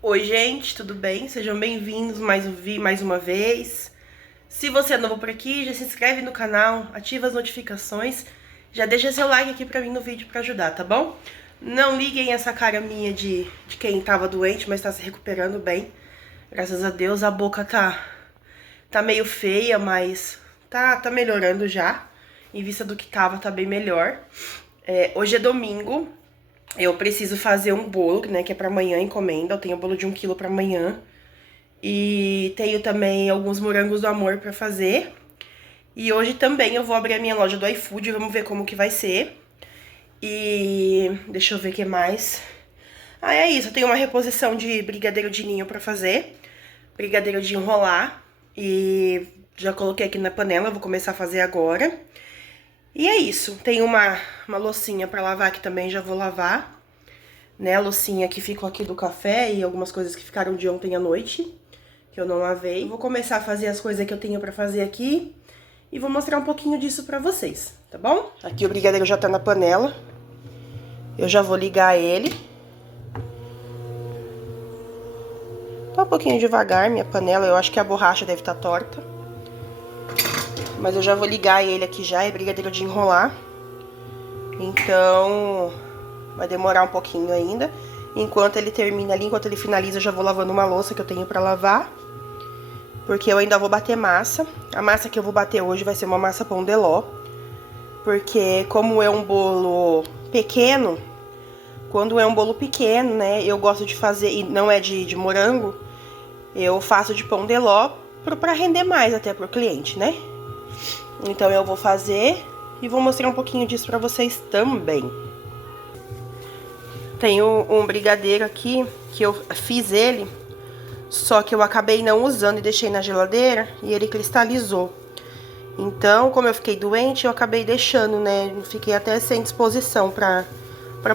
Oi, gente, tudo bem? Sejam bem-vindos mais uma vez. Se você é novo por aqui, já se inscreve no canal, ativa as notificações, já deixa seu like aqui pra mim no vídeo pra ajudar, tá bom? Não liguem essa cara minha de quem tava doente, mas tá se recuperando bem. Graças a Deus, a boca tá meio feia, mas tá melhorando já. Em vista do que tava, tá bem melhor. Hoje é domingo. Eu preciso fazer um bolo, né, que é pra amanhã, encomenda. Eu tenho bolo de 1 quilo pra amanhã. E tenho também alguns morangos do amor pra fazer. E hoje também eu vou abrir a minha loja do iFood, vamos ver como que vai ser. E deixa eu ver o que mais. Ah, é isso, eu tenho uma reposição de brigadeiro de ninho pra fazer. Brigadeiro de enrolar. E já coloquei aqui na panela, vou começar a fazer agora. E é isso, tem uma loucinha pra lavar que também já vou lavar, né, a loucinha que ficou aqui do café e algumas coisas que ficaram de ontem à noite, que eu não lavei. Eu vou começar a fazer as coisas que eu tenho pra fazer aqui e vou mostrar um pouquinho disso pra vocês, tá bom? Aqui o brigadeiro já tá na panela, eu já vou ligar ele. Tá um pouquinho devagar minha panela, eu acho que a borracha deve estar torta. Mas eu já vou ligar ele aqui já, é brigadeiro de enrolar. Então, vai demorar um pouquinho ainda. Enquanto ele termina ali, enquanto ele finaliza, eu já vou lavando uma louça que eu tenho pra lavar. Porque eu ainda vou bater massa. A massa que eu vou bater hoje vai ser uma massa pão de ló. Porque como é um bolo pequeno, quando é um bolo pequeno, né, eu gosto de fazer, e não é de morango, eu faço de pão de ló pra render mais até pro cliente, né? Então eu vou fazer e vou mostrar um pouquinho disso pra vocês também. Tenho um brigadeiro aqui que eu fiz ele, só que eu acabei não usando e deixei na geladeira e ele cristalizou. Então, como eu fiquei doente, eu acabei deixando, né? Fiquei até sem disposição pra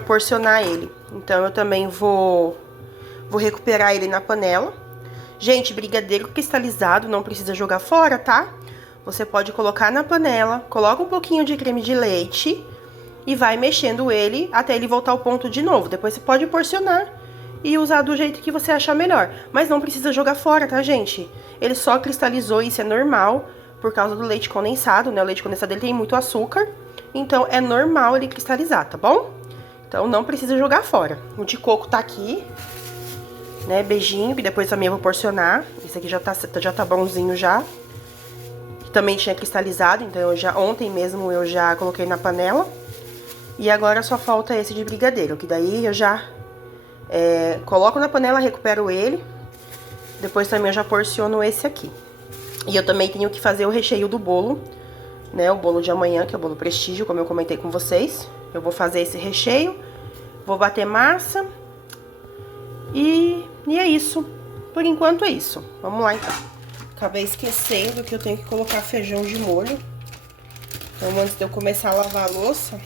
porcionar ele. Então eu também vou recuperar ele na panela. Gente, brigadeiro cristalizado não precisa jogar fora, tá? Você pode colocar na panela, coloca um pouquinho de creme de leite e vai mexendo ele até ele voltar ao ponto de novo. Depois você pode porcionar e usar do jeito que você achar melhor. Mas não precisa jogar fora, tá, gente? Ele só cristalizou, isso é normal, por causa do leite condensado, né? O leite condensado ele tem muito açúcar, então é normal ele cristalizar, tá bom? Então não precisa jogar fora. O de coco tá aqui, né? Beijinho, que depois também eu vou porcionar. Esse aqui já tá bonzinho já. Também tinha cristalizado, então ontem mesmo eu já coloquei na panela. E agora só falta esse de brigadeiro, que daí eu já coloco na panela, recupero ele. Depois também eu já porciono esse aqui. E eu também tenho que fazer o recheio do bolo, né? O bolo de amanhã, que é o bolo prestígio, como eu comentei com vocês. Eu vou fazer esse recheio, vou bater massa. E é isso. Por enquanto é isso. Vamos lá então. Acabei esquecendo que eu tenho que colocar feijão de molho. Então, antes de eu começar a lavar a louça,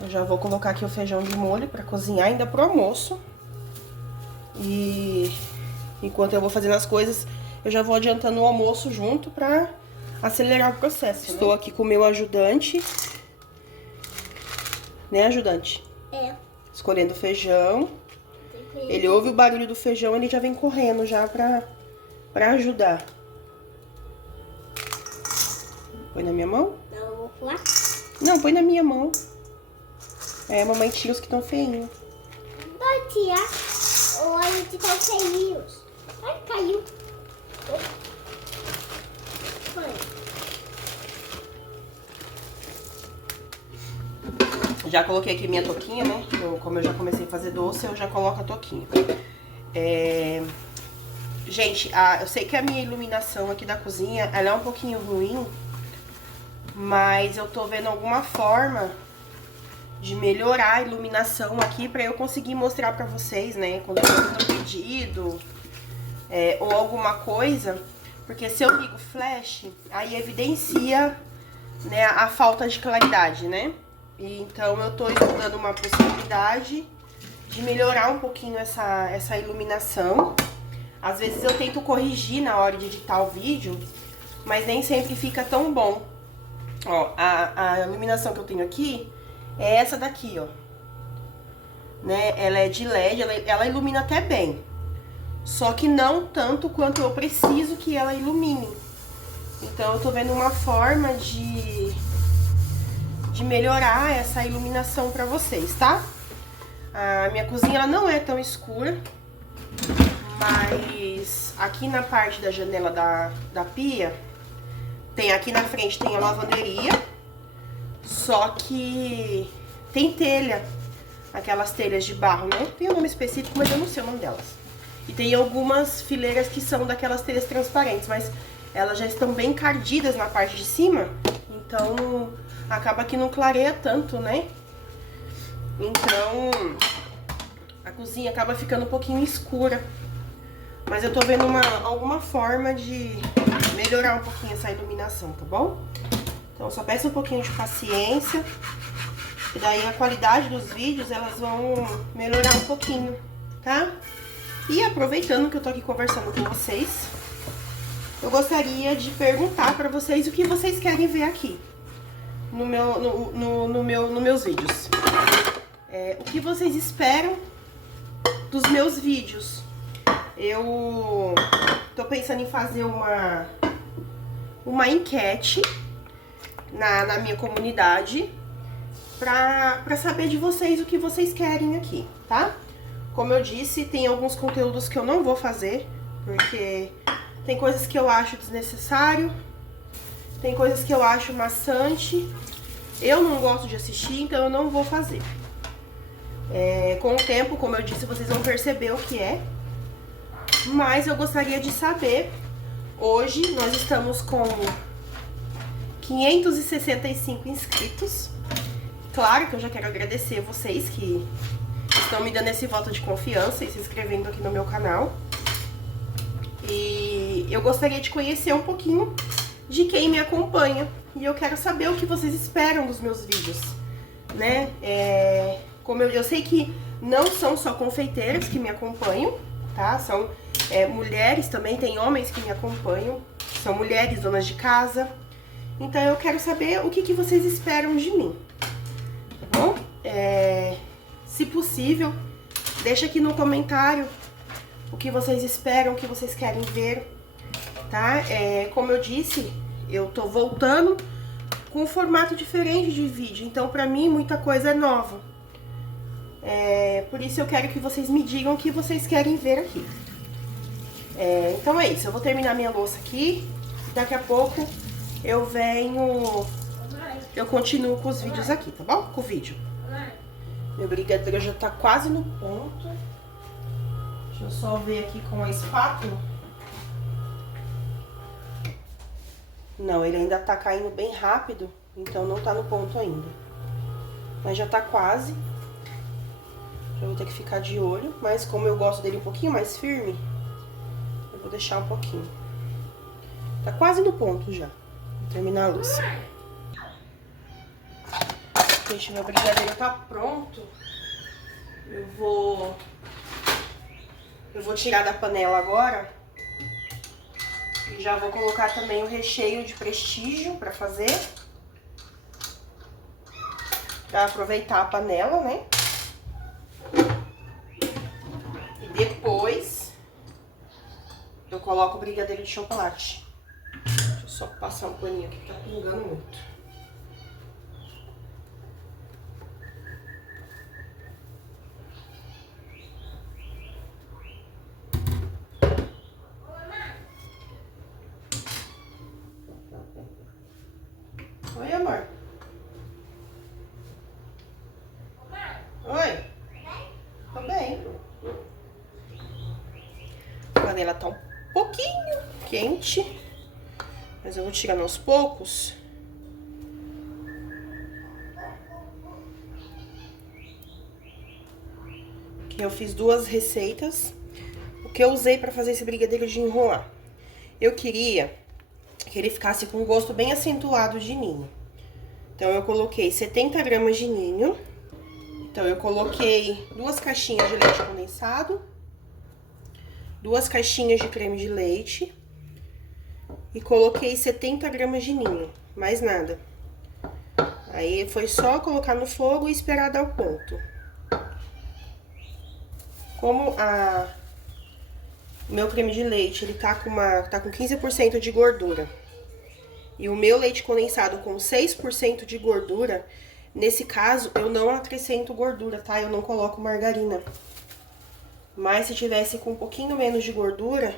eu já vou colocar aqui o feijão de molho pra cozinhar ainda pro almoço. E enquanto eu vou fazendo as coisas, eu já vou adiantando o almoço junto pra acelerar o processo. Estou aqui com o meu ajudante. Né, ajudante? É. Escolhendo o feijão. Ele ouve o barulho do feijão, ele já vem correndo já pra ajudar. Põe na minha mão? Não, eu vou pular. Não, põe na minha mão. É, mamãe tira os que estão feinhos. Vai tirar. Ou a gente tá feios. Ai, caiu. Foi. Já coloquei aqui minha toquinha, né? Como eu já comecei a fazer doce, eu já coloco a toquinha. Gente, eu sei que a minha iluminação aqui da cozinha, ela é um pouquinho ruim, mas eu tô vendo alguma forma de melhorar a iluminação aqui pra eu conseguir mostrar pra vocês, né, quando eu tô fazendo pedido, ou alguma coisa, porque se eu ligo o flash, aí evidencia, né, a falta de claridade, né? E então eu tô estudando uma possibilidade de melhorar um pouquinho essa iluminação. Às vezes eu tento corrigir na hora de editar o vídeo, mas nem sempre fica tão bom. Ó, a iluminação que eu tenho aqui é essa daqui, ó. né? Ela é de LED, ela ilumina até bem. Só que não tanto quanto eu preciso que ela ilumine. Então eu tô vendo uma forma de melhorar essa iluminação pra vocês, tá? A minha cozinha ela não é tão escura, mas aqui na parte da janela da pia, aqui na frente tem a lavanderia, só que tem telha, aquelas telhas de barro, né? Tem um nome específico, mas eu não sei o nome delas. E tem algumas fileiras que são daquelas telhas transparentes, mas elas já estão bem encardidas na parte de cima, então acaba que não clareia tanto, né? Então a cozinha acaba ficando um pouquinho escura. Mas eu tô vendo alguma forma de melhorar um pouquinho essa iluminação, tá bom? Então só peço um pouquinho de paciência, e daí a qualidade dos vídeos elas vão melhorar um pouquinho, tá? E aproveitando que eu tô aqui conversando com vocês, eu gostaria de perguntar pra vocês o que vocês querem ver aqui nos meus vídeos. O que vocês esperam dos meus vídeos? Eu tô pensando em fazer uma enquete na minha comunidade pra saber de vocês o que vocês querem aqui, tá? Como eu disse, tem alguns conteúdos que eu não vou fazer, porque tem coisas que eu acho desnecessário, tem coisas que eu acho maçante, eu não gosto de assistir, então eu não vou fazer. Com o tempo, como eu disse, vocês vão perceber o que é. Mas eu gostaria de saber, hoje nós estamos com 565 inscritos. Claro que eu já quero agradecer vocês que estão me dando esse voto de confiança e se inscrevendo aqui no meu canal. E eu gostaria de conhecer um pouquinho de quem me acompanha. E eu quero saber o que vocês esperam dos meus vídeos, né? Como eu sei que não são só confeiteiras que me acompanham, tá? São mulheres também, tem homens que me acompanham, são mulheres donas de casa. Então eu quero saber o que vocês esperam de mim, tá bom? Se possível, deixa aqui no comentário o que vocês esperam, o que vocês querem ver, tá? Como eu disse, eu tô voltando com um formato diferente de vídeo, então pra mim muita coisa é nova. Por isso eu quero que vocês me digam o que vocês querem ver aqui. Então é isso, eu vou terminar minha louça aqui, daqui a pouco eu continuo com os vídeos aqui, tá bom? Com o vídeo. Meu brigadeiro já tá quase no ponto. Deixa eu só ver aqui com a espátula. Não, ele ainda tá caindo bem rápido, então não tá no ponto ainda. Mas já tá quase. Já vou ter que ficar de olho, mas como eu gosto dele um pouquinho mais firme, eu vou deixar um pouquinho. Tá quase no ponto já. Vou terminar a louça. Gente, meu brigadeiro tá pronto. Eu vou tirar da panela agora. E já vou colocar também o recheio de prestígio pra fazer. Pra aproveitar a panela, né? E depois eu coloco o brigadeiro de chocolate. Deixa eu só passar um paninho aqui que tá pingando muito. Oi, amor. Oi. Tô bem. A panela tá um pouquinho quente, mas eu vou tirando aos poucos. Aqui eu fiz 2 receitas. O que eu usei pra fazer esse brigadeiro de enrolar? Eu queria que ele ficasse com um gosto bem acentuado de ninho. Então eu coloquei 70 gramas de ninho. Então eu coloquei 2 caixinhas de leite condensado, 2 caixinhas de creme de leite e coloquei 70 gramas de ninho, mais nada. Aí foi só colocar no fogo e esperar dar o ponto. Como o meu creme de leite, ele tá com 15% de gordura. E o meu leite condensado com 6% de gordura, nesse caso, eu não acrescento gordura, tá? Eu não coloco margarina. Mas se tivesse com um pouquinho menos de gordura,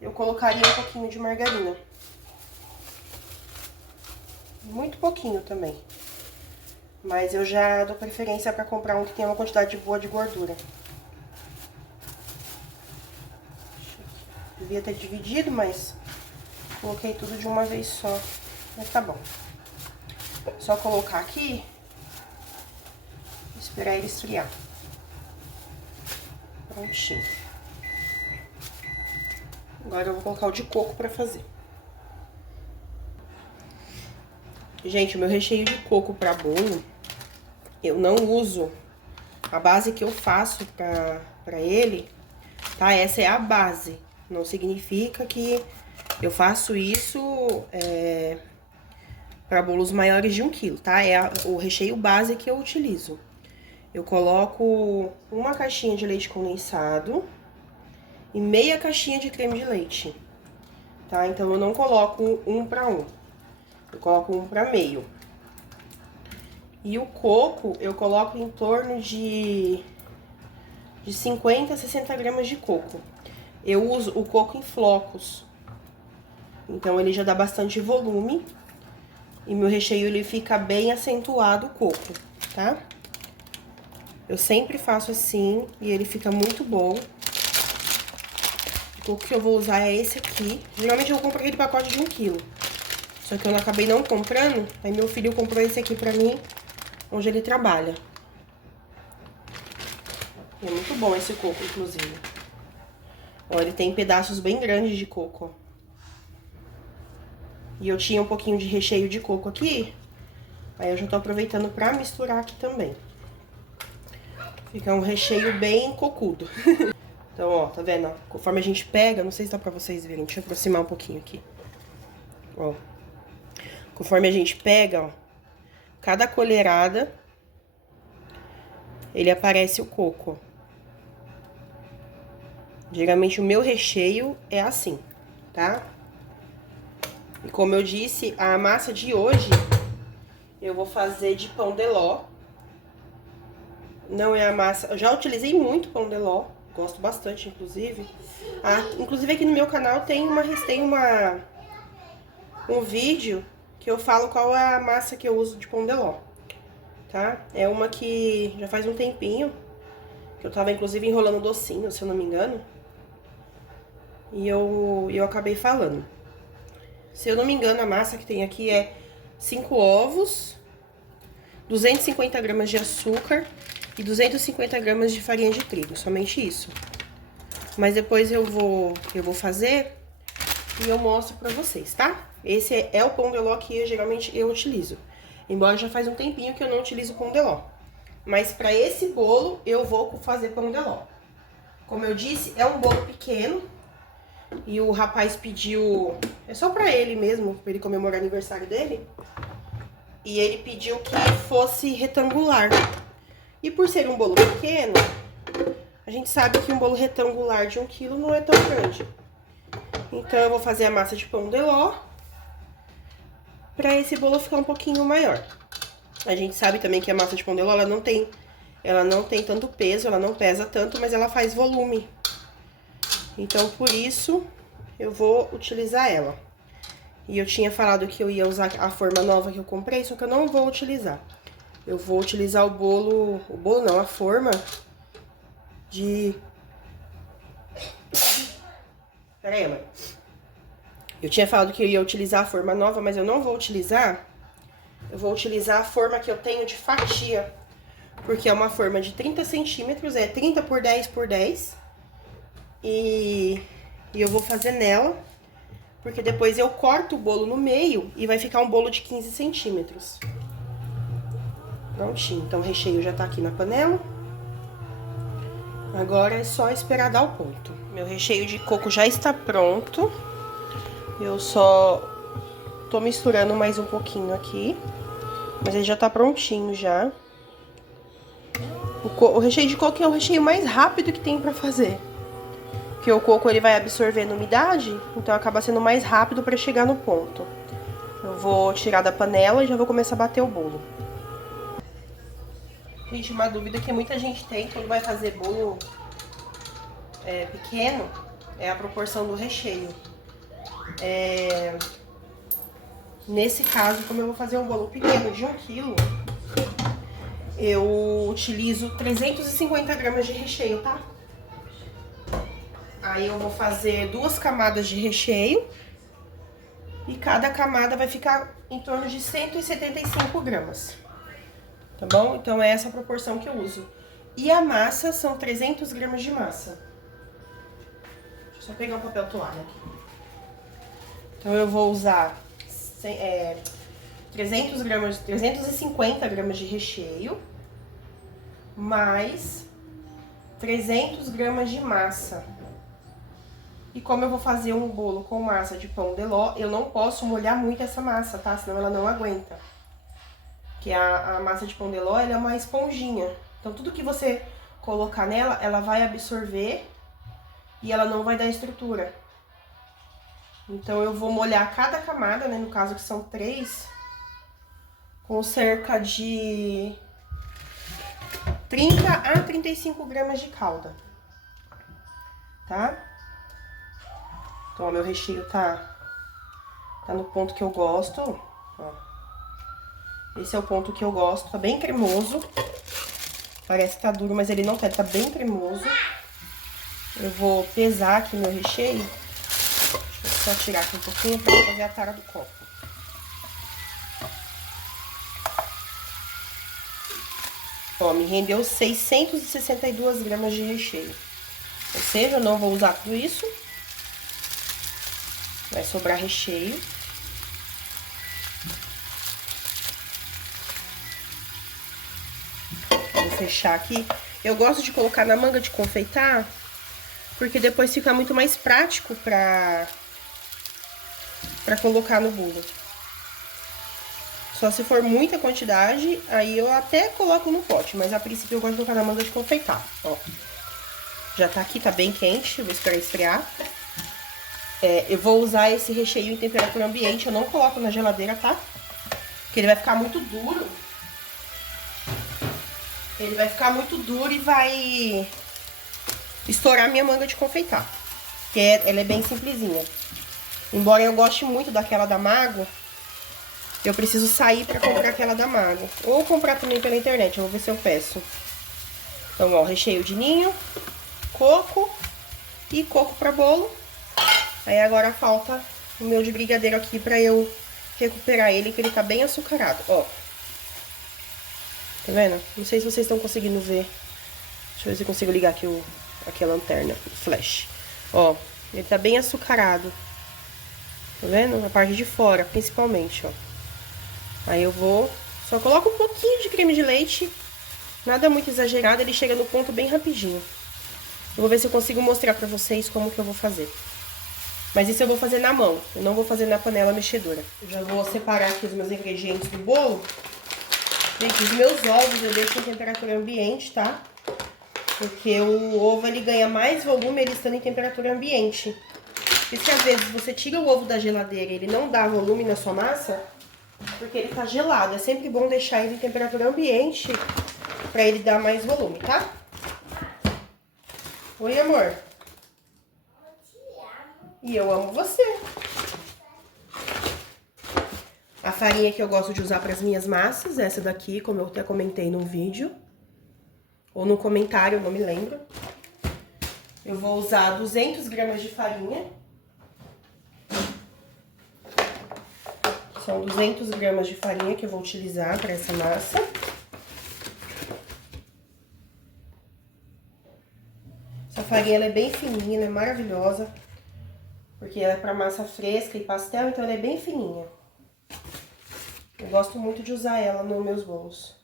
eu colocaria um pouquinho de margarina. Muito pouquinho também. Mas eu já dou preferência pra comprar um que tenha uma quantidade boa de gordura. Devia ter dividido, mas coloquei tudo de uma vez só. Mas tá bom. Só colocar aqui e esperar ele esfriar. Prontinho. Agora eu vou colocar o de coco pra fazer. Gente, o meu recheio de coco pra bolo, eu não uso a base que eu faço pra ele, tá? Essa é a base. Não significa que eu faço isso para bolos maiores de 1 quilo, tá? É o recheio base que eu utilizo. Eu coloco uma caixinha de leite condensado e meia caixinha de creme de leite, tá? Então, eu não coloco 1 para 1. Eu coloco 1 para meio. E o coco, eu coloco em torno de 50 a 60 gramas de coco. Eu uso o coco em flocos. Então, ele já dá bastante volume. E meu recheio, ele fica bem acentuado o coco, tá? Eu sempre faço assim e ele fica muito bom. O coco que eu vou usar é esse aqui. Geralmente eu compro aquele pacote de 1 quilo. Só que eu acabei não comprando, aí meu filho comprou esse aqui pra mim, onde ele trabalha. E é muito bom esse coco, inclusive. Ó, ele tem pedaços bem grandes de coco, ó. E eu tinha um pouquinho de recheio de coco aqui, aí eu já tô aproveitando pra misturar aqui também. Fica um recheio bem cocudo. Então, ó, tá vendo? Ó, conforme a gente pega, não sei se dá pra vocês verem, deixa eu aproximar um pouquinho aqui. Ó. Conforme a gente pega, ó, cada colherada, ele aparece o coco, ó. Geralmente o meu recheio é assim, tá? E como eu disse, a massa de hoje eu vou fazer de pão de ló. Não é a massa... Eu já utilizei muito pão de ló, gosto bastante, inclusive. Inclusive aqui no meu canal tem um vídeo que eu falo qual é a massa que eu uso de pão de ló, tá? É uma que já faz um tempinho, que eu tava inclusive enrolando docinho, se eu não me engano. E eu acabei falando. Se eu não me engano, a massa que tem aqui é 5 ovos, 250 gramas de açúcar e 250 gramas de farinha de trigo, somente isso. Mas depois eu vou fazer e eu mostro pra vocês, tá? Esse é o pão de ló que geralmente eu utilizo. Embora já faz um tempinho que eu não utilizo pão de ló. Mas pra esse bolo eu vou fazer pão de ló. Como eu disse, é um bolo pequeno. E o rapaz pediu... É só pra ele mesmo, pra ele comemorar o aniversário dele. E ele pediu que fosse retangular. E por ser um bolo pequeno, a gente sabe que um bolo retangular de 1 quilo não é tão grande. Então eu vou fazer a massa de pão de ló pra esse bolo ficar um pouquinho maior. A gente sabe também que a massa de pão de ló, ela não tem tanto peso, ela não pesa tanto, mas ela faz volume. Então, por isso, eu vou utilizar ela. E eu tinha falado que eu ia usar a forma nova que eu comprei, só que eu não vou utilizar. Eu vou utilizar a forma de... Pera aí, mãe. Eu tinha falado que eu ia utilizar a forma nova, mas eu não vou utilizar. Eu vou utilizar a forma que eu tenho de fatia. Porque é uma forma de 30 centímetros, é 30 por 10 por 10. E eu vou fazer nela, porque depois eu corto o bolo no meio e vai ficar um bolo de 15 centímetros. Prontinho, então o recheio já tá aqui na panela. Agora é só esperar dar o ponto. Meu recheio de coco já está pronto. Eu só tô misturando mais um pouquinho aqui, mas ele já tá prontinho já. O recheio de coco é o recheio mais rápido que tem pra fazer. Porque o coco ele vai absorvendo umidade, então acaba sendo mais rápido pra chegar no ponto. Eu vou tirar da panela e já vou começar a bater o bolo. Gente, uma dúvida que muita gente tem quando vai fazer bolo pequeno é a proporção do recheio. Nesse caso, como eu vou fazer um bolo pequeno de 1 kg, eu utilizo 350 gramas de recheio, tá? Aí eu vou fazer 2 camadas de recheio e cada camada vai ficar em torno de 175 gramas. Tá bom? Então é essa a proporção que eu uso. E a massa são 300 gramas de massa. Deixa eu só pegar um papel toalha aqui. Então eu vou usar 350 gramas de recheio, mais 300 gramas de massa. E como eu vou fazer um bolo com massa de pão de ló, eu não posso molhar muito essa massa, tá? Senão ela não aguenta. Porque a massa de pão de ló, ela é uma esponjinha. Então tudo que você colocar nela, ela vai absorver e ela não vai dar estrutura. Então eu vou molhar cada camada, né? No caso que são 3, com cerca de 30 a 35 gramas de calda. Tá? Então, ó, meu recheio tá no ponto que eu gosto, ó. Esse é o ponto que eu gosto, tá bem cremoso. Parece que tá duro, mas ele não tá, ele tá bem cremoso. Eu vou pesar aqui meu recheio. Deixa eu só tirar aqui um pouquinho pra fazer a tara do copo. Ó, me rendeu 662 gramas de recheio. Ou seja, eu não vou usar tudo isso. Vai sobrar recheio. Vou fechar aqui. Eu gosto de colocar na manga de confeitar, porque depois fica muito mais prático pra colocar no bolo. Só se for muita quantidade, aí eu até coloco no pote, mas a princípio eu gosto de colocar na manga de confeitar, ó. Já tá aqui, tá bem quente, eu vou esperar esfriar. Eu vou usar esse recheio em temperatura ambiente, eu não coloco na geladeira, tá? Porque ele vai ficar muito duro. Ele vai ficar muito duro e vai estourar minha manga de confeitar. Porque ela é bem simplesinha. Embora eu goste muito daquela da Mago, eu preciso sair pra comprar aquela da Mago. Ou comprar também pela internet, eu vou ver se eu peço. Então, ó, recheio de ninho, coco e coco pra bolo. Aí agora falta o meu de brigadeiro aqui pra eu recuperar ele, que ele tá bem açucarado, ó. Tá vendo? Não sei se vocês estão conseguindo ver. Deixa eu ver se eu consigo ligar aqui aqui a lanterna, o flash. Ó, ele tá bem açucarado. Tá vendo? A parte de fora, principalmente, ó. Aí eu vou... Só coloco um pouquinho de creme de leite. Nada muito exagerado, ele chega no ponto bem rapidinho. Eu vou ver se eu consigo mostrar pra vocês como que eu vou fazer. Mas isso eu vou fazer na mão, eu não vou fazer na panela mexedora. Eu já vou separar aqui os meus ingredientes do bolo. Gente, os meus ovos eu deixo em temperatura ambiente, tá? Porque o ovo, ele ganha mais volume ele estando em temperatura ambiente. Por isso que às vezes você tira o ovo da geladeira e ele não dá volume na sua massa, porque ele tá gelado. É sempre bom deixar ele em temperatura ambiente pra ele dar mais volume, tá? Oi, amor. Eu te amo. E eu amo você. A farinha que eu gosto de usar para as minhas massas, essa daqui, como eu até comentei no vídeo. Ou no comentário, não me lembro. Eu vou usar 200 gramas de farinha. São 200 gramas de farinha que eu vou utilizar para essa massa. Essa farinha ela é bem fininha, ela é maravilhosa. Porque ela é para massa fresca e pastel, então ela é bem fininha. Eu gosto muito de usar ela nos meus bolos.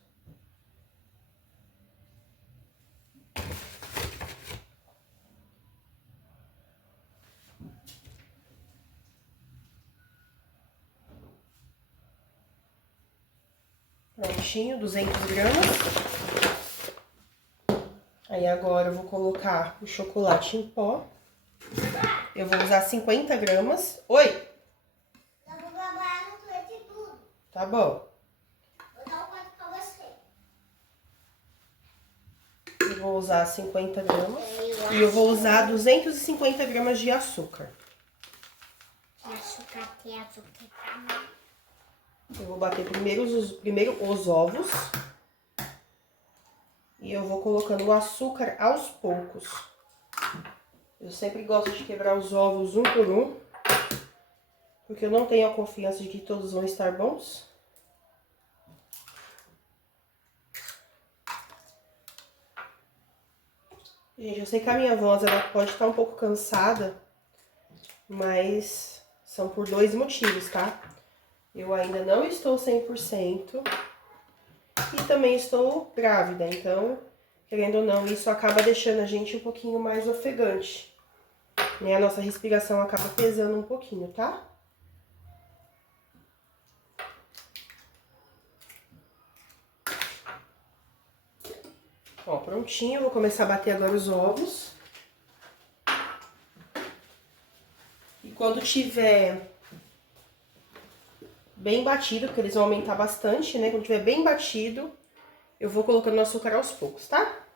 Prontinho, 200 gramas. Aí agora eu vou colocar o chocolate em pó. Eu vou usar 50 gramas. Oi? Eu vou trabalhar no leite e tudo. Tá bom. Vou dar um quanto pra você. Eu vou usar 50 gramas. E eu vou usar 250 gramas de açúcar. Açúcar tem açúcar pra mim. Eu vou bater primeiro os ovos. E eu vou colocando o açúcar aos poucos. Eu sempre gosto de quebrar os ovos um por um, porque eu não tenho a confiança de que todos vão estar bons. Gente, eu sei que a minha voz ela pode estar um pouco cansada, mas são por dois motivos, tá? Eu ainda não estou 100% e também estou grávida, então, querendo ou não, isso acaba deixando a gente um pouquinho mais ofegante, né? A nossa respiração acaba pesando um pouquinho, tá? Ó, prontinho, vou começar a bater agora os ovos. E quando tiver bem batido, porque eles vão aumentar bastante, né? Quando tiver bem batido, eu vou colocando o açúcar aos poucos, tá?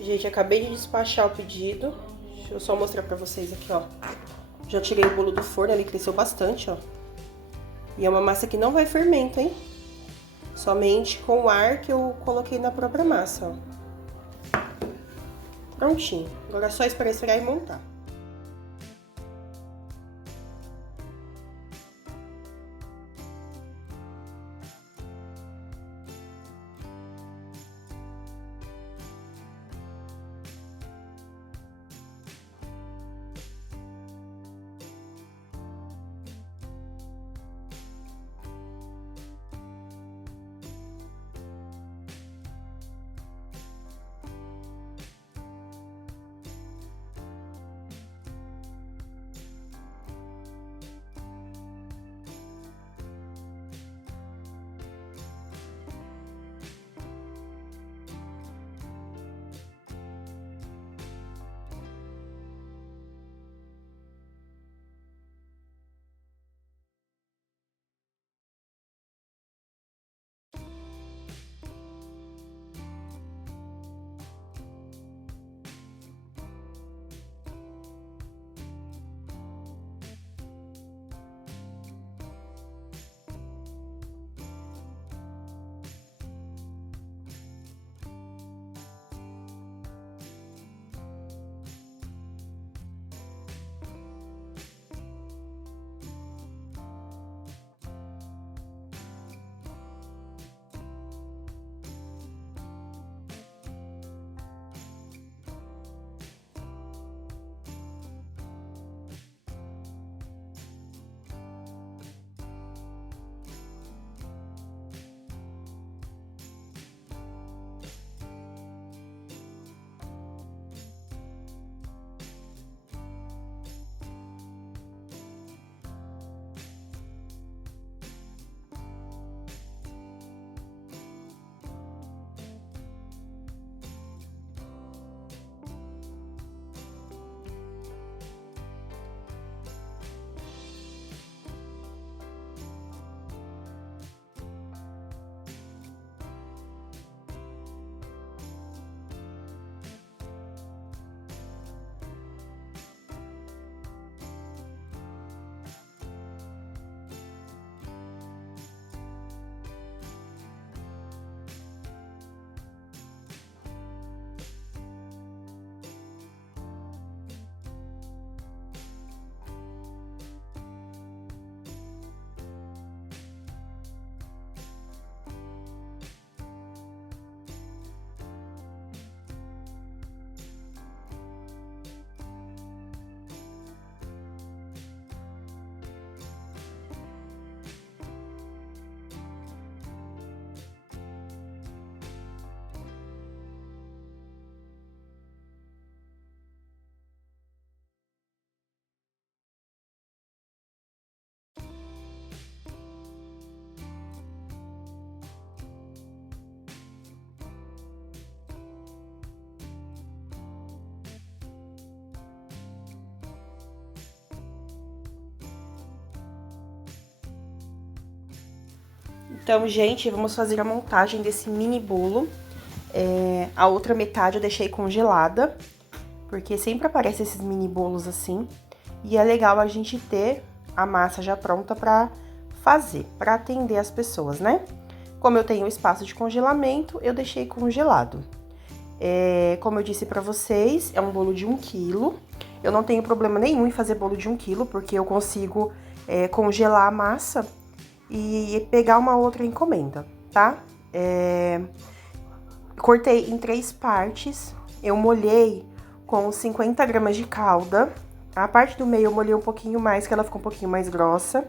Gente, acabei de despachar o pedido. Deixa eu só mostrar pra vocês aqui, ó. Já tirei o bolo do forno, ele cresceu bastante, ó. E é uma massa que não vai fermento, hein? Somente com o ar que eu coloquei na própria massa, ó. Prontinho. Agora é só esperar esfriar e montar. Então, gente, vamos fazer a montagem desse mini bolo. A outra metade eu deixei congelada, porque sempre aparecem esses mini bolos assim. E é legal a gente ter a massa já pronta pra fazer, pra atender as pessoas, né? Como eu tenho espaço de congelamento, eu deixei congelado. Como eu disse pra vocês, é um bolo de 1 kg. Eu não tenho problema nenhum em fazer bolo de 1 kg, porque eu consigo congelar a massa e pegar uma outra encomenda, tá? Cortei em 3 partes, eu molhei com 50 gramas de calda. A parte do meio eu molhei um pouquinho mais, que ela ficou um pouquinho mais grossa.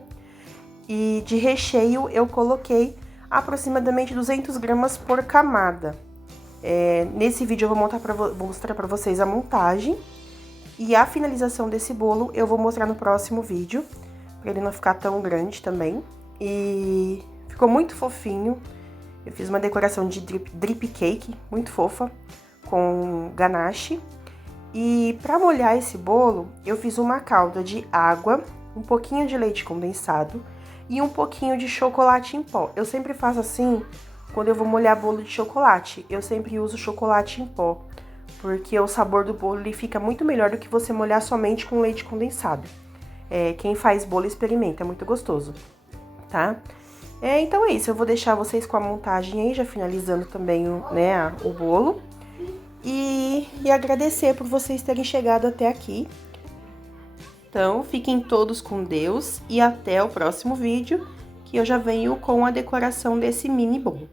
E de recheio eu coloquei aproximadamente 200 gramas por camada. Nesse vídeo eu vou mostrar pra vocês a montagem. E a finalização desse bolo eu vou mostrar no próximo vídeo, pra ele não ficar tão grande também. E ficou muito fofinho. Eu fiz uma decoração de drip cake, muito fofa, com ganache. E pra molhar esse bolo, eu fiz uma calda de água, um pouquinho de leite condensado e um pouquinho de chocolate em pó. Eu sempre faço assim, quando eu vou molhar bolo de chocolate, eu sempre uso chocolate em pó, porque o sabor do bolo ele fica muito melhor do que você molhar somente com leite condensado. Quem faz bolo experimenta, é muito gostoso, tá? Então é isso, eu vou deixar vocês com a montagem aí, já finalizando também o bolo. E agradecer por vocês terem chegado até aqui. Então, fiquem todos com Deus e até o próximo vídeo, que eu já venho com a decoração desse mini bolo.